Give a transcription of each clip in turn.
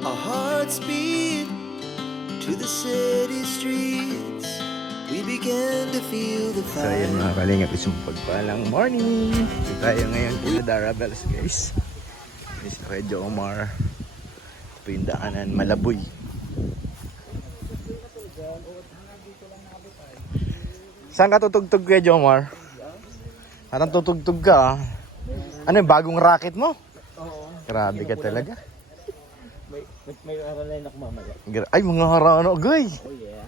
Our hearts beat to the city streets. We began to feel the So yun mga kalingap, isang pagpalang morning. Ito tayo ngayon kila Darabels guys. This is Kuya Omar. Ito yung daanan Malaboy. Saan ka tutugtog Kuya Omar? Parang tutugtog ka ah. Ano yung bagong racket mo? Oo. Grabe ka talaga. May aralay na kumamaya. Ay mga harano guy. Oh yeah.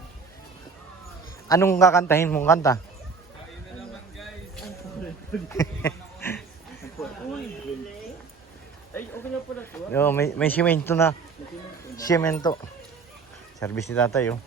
Anong kakantahin mong kanta? Ay, okay na pala to. Yo, may simento na. Simento. Service ni tatay oh.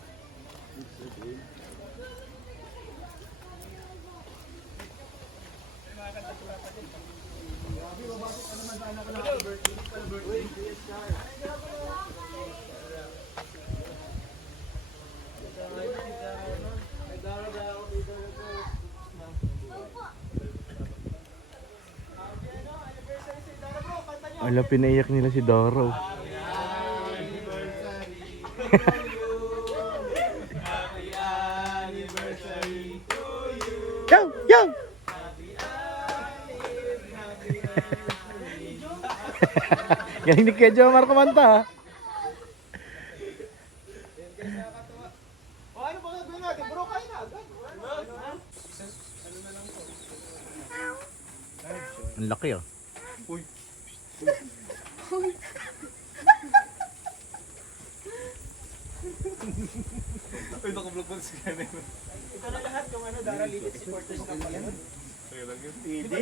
Ala, pinaiyak nila si Doro. Yo! Yo! Galing ni Kuya Jomar kumanta ha. Ang laki oh. Uy, naka-vlog ba si Kenneth? Ito na lahat yung ano, Dara Lilit supporters na pala. Hindi.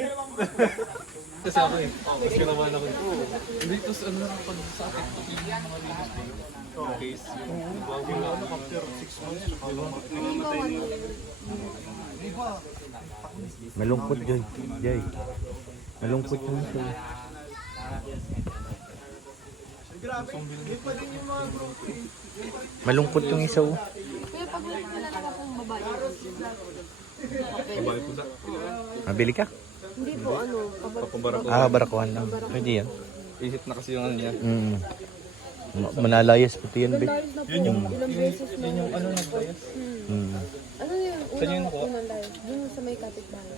Kasi ako eh. Kasi naman ako eh. Hindi, tapos ano na pag sa akin, yung mga linis ko yun. Case yun. Bago na ano, after 6 months, nangamatay niyo. Malungkot Joy. Joy. Malungkot yung ito. Malungkot yung isa oh. Kuya, pag wala naman pong babae. Kabalik ko sa... Mabili ka? Hindi po, ano, Papabarako. Ah, barakuhan lang. Pwede yan. Isip na kasi yung ano niya. Manalayas pati yan, be. yun yung ilang beses na. Yun yung ano nagbayas. Ano yun? Saan yun ako? Unang live. Yun sa may kapitbahay.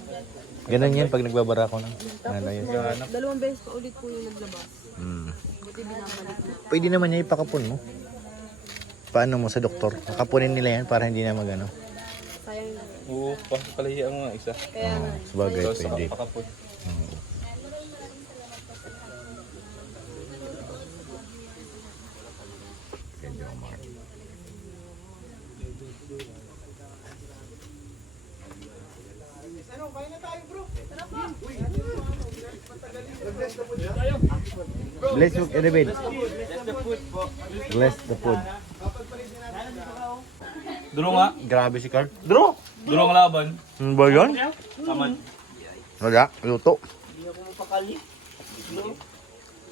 Ganun yan pag nagbabarako ng Tapos manalayas. dalawang beses pa ulit po yung naglabas. Buti binabalik na. Pwede naman niya ipakapon mo. Paano mo sa doktor? Kapunin nila yan para hindi na magano. Sayang na. Oo, palahiya mo nga isa. Kaya nga. Sabagay, Tapos pwede. pakapon. Bless the food, David. Bless the food. Duro nga. Grabe si Carl. Draw! Duro nga laban. Ano ba yun? Aman. Wala, luto. Hindi ako mapakali.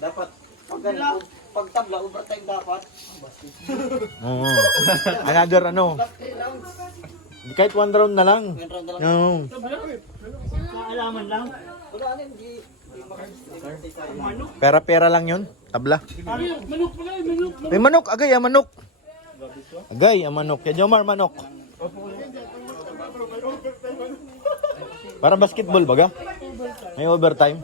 Dapat, pag tabla, overtime dapat. Oo. Another ano. Kahit one round na lang. Oo. Kaalaman lang. Wala ano, hindi. Pera-pera lang yun. Tabla. May manok. Agay, ang manok. Agay, ang manok. Kaya Jomar, manok. Para basketball baga? May overtime.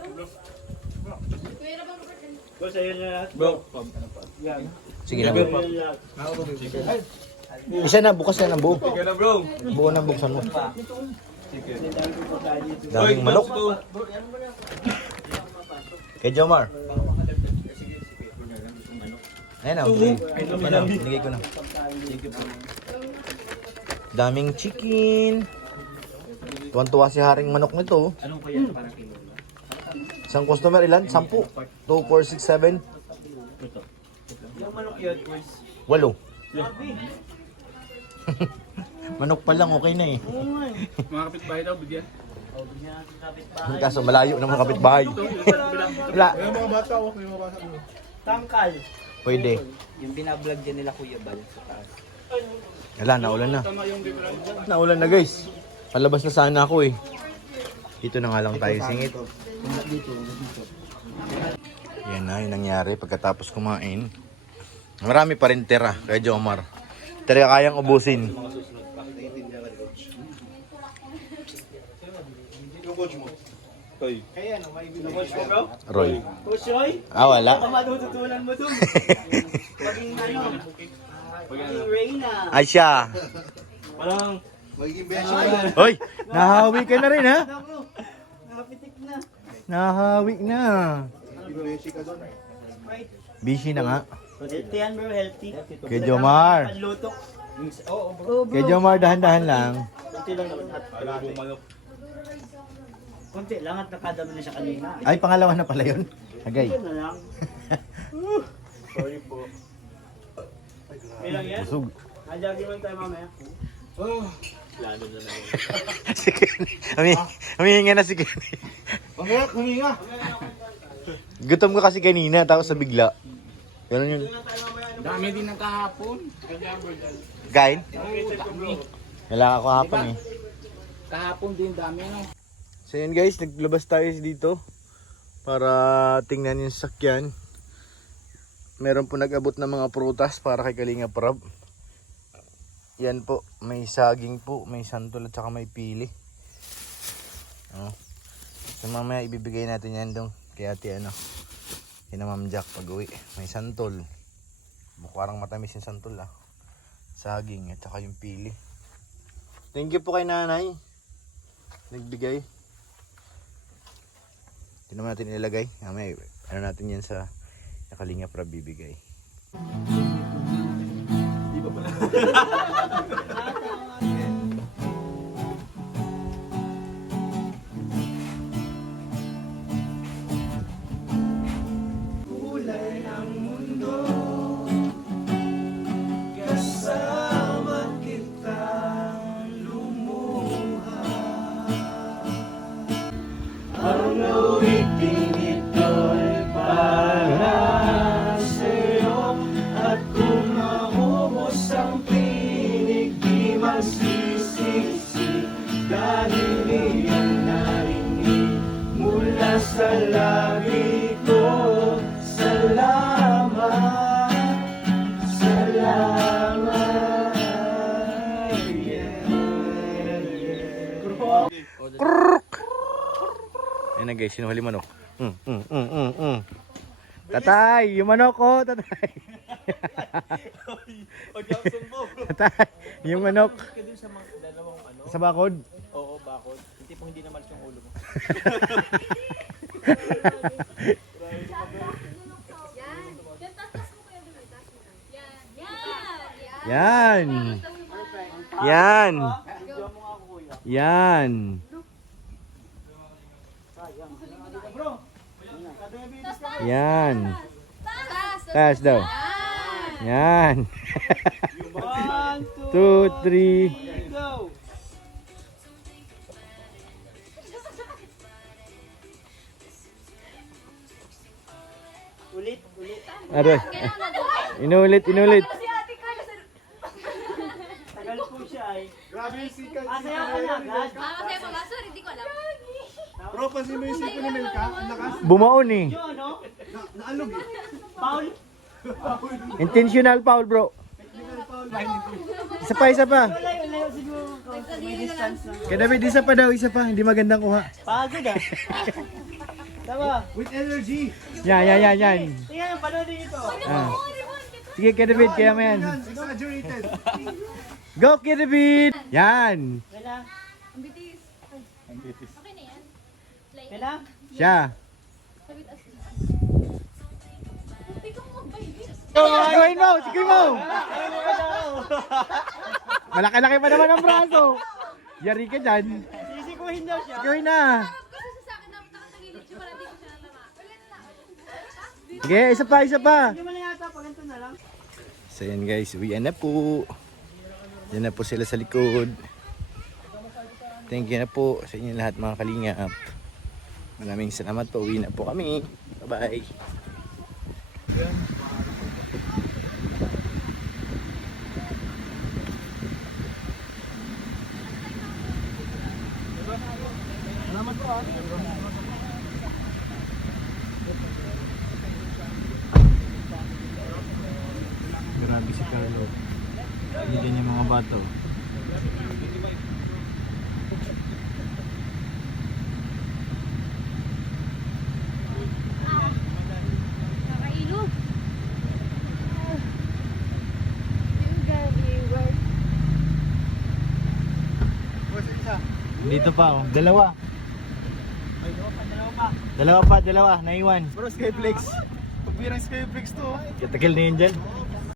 Bro. Sige na. Isa na, bukas na ng buo. Sige na bro. Buo na buksan mo. Sige. Daming manok. Kay Jomar. Ayan na, okay. Ayan na, binigay ko na. Daming chicken. Tuwan-tuwa si Haring manok nito. Anong kaya parang kilo? Isang customer ilan? 10. 2, 4, 6, 7. Yung manok yun, boys. 8. Manok pa lang, okay na eh. Mga kapitbahay daw, bigyan. Kaso malayo naman kapitbahay. Wala. Tangkal. Pwede. Yung binablog din nila Kuya Bal sa taas. Wala, naulan na. Naulan na guys. Palabas na sana ako eh. Dito na nga lang tayo singit. Dito. Yan na yung nangyari pagkatapos kumain. Marami pa rin tira kay Jomar. Talaga kayang ubusin. Toy. Coach mo, bro? Roy. Coach Roy? Ah, wala. Baka matututunan mo dun. Maging ano? Maging Reyna. Ay siya. Parang, Hoy, nahawi ka na rin ha? bro, nakapitik na. Nahawi na. Busy na nga. Healthy yan, bro, healthy. Kay Jomar. Panluto. Kay Jomar, dahan-dahan lang. Kunti lang naman. Kunti lang at nakadami na siya kanina. Ay, pangalawa na pala yun. Agay. Ito na lang. Sorry po. Bilang yan? Busog. Nadjagi man tayo mamaya. Lalo na naman. Si Kenny. Humihinga na si Kenny. Huminga. Gutom ka kasi kanina, tapos sa bigla. Ganun yun. Dami din ng kahapon. Kain? Oo, dami. Kailangan ako hapon eh. Kahapon din dami no. So yun guys, naglabas tayo dito para tingnan yung sakyan. Meron po nag-abot ng mga prutas para kay Kalinga Prab. Yan po, may saging po, may santol at saka may pili. Oh. So mamaya ibibigay natin yan dong kay ate ano. Kina Ma'am Jack pag uwi. May santol. Parang matamis yung santol ah. Saging at saka yung pili. Thank you po kay nanay. Nagbigay. Hindi naman natin ilagay. Mamaya, ano natin yan sa Kalinga Prab bibigay. Ayan na guys, sinuhuli manok. Tatay, yung manok ko, tatay. Tatay, yung manok. Sa bakod? Oo, bakod. Hindi po hindi naman yung ulo mo. Yan. Yan. Yan. Yan. Taas daw. Yan. 2, 3. Go! Ulit. Aroy. Inulit. Tagal po siya ay. Grabe yung sikat. Asaya ka na agad. Kasi sorry, hindi ko alam. Bro, pansin mo yung sipo ni Melka? Ang lakas. Bumaon eh. Yun, no? Naalog eh. Paul. Intentional foul, bro. Isa pa. Layo siguro. May distance na. Kaya David, isa pa daw, isa pa. Hindi magandang kuha. Pagod ah. Tama. With energy. Yan. Tingnan, panoodin ito. Ah. Sige, kaya David, kaya mo yan. Exaggerated. Go, kaya David! Yan. Kailan? Ang bitis. Okay na yan. Kailan? Siya. Sikuin mo! Malaki-laki pa naman ang braso. Yari ka dyan. Sisikuhin daw siya. Sikuin na. Kasi sa akin na nakatagilid siya para di ko siya nalama. Sige, isa pa. Hindi mo na yata, pag ganito na lang. So yan guys, uwian na po. Yan na po sila sa likod. Thank you na po sa inyo lahat mga kalingap. Maraming salamat po. Uwi na po kami. Bye-bye. si Carlo. Bigyan niya mga bato. Nakailog. Yung gabi, work. Dito pa oh, dalawa. Dalawa pa, naiwan. Bro, Skyflex. Pagpirang Skyflex to. Katagal na yun dyan.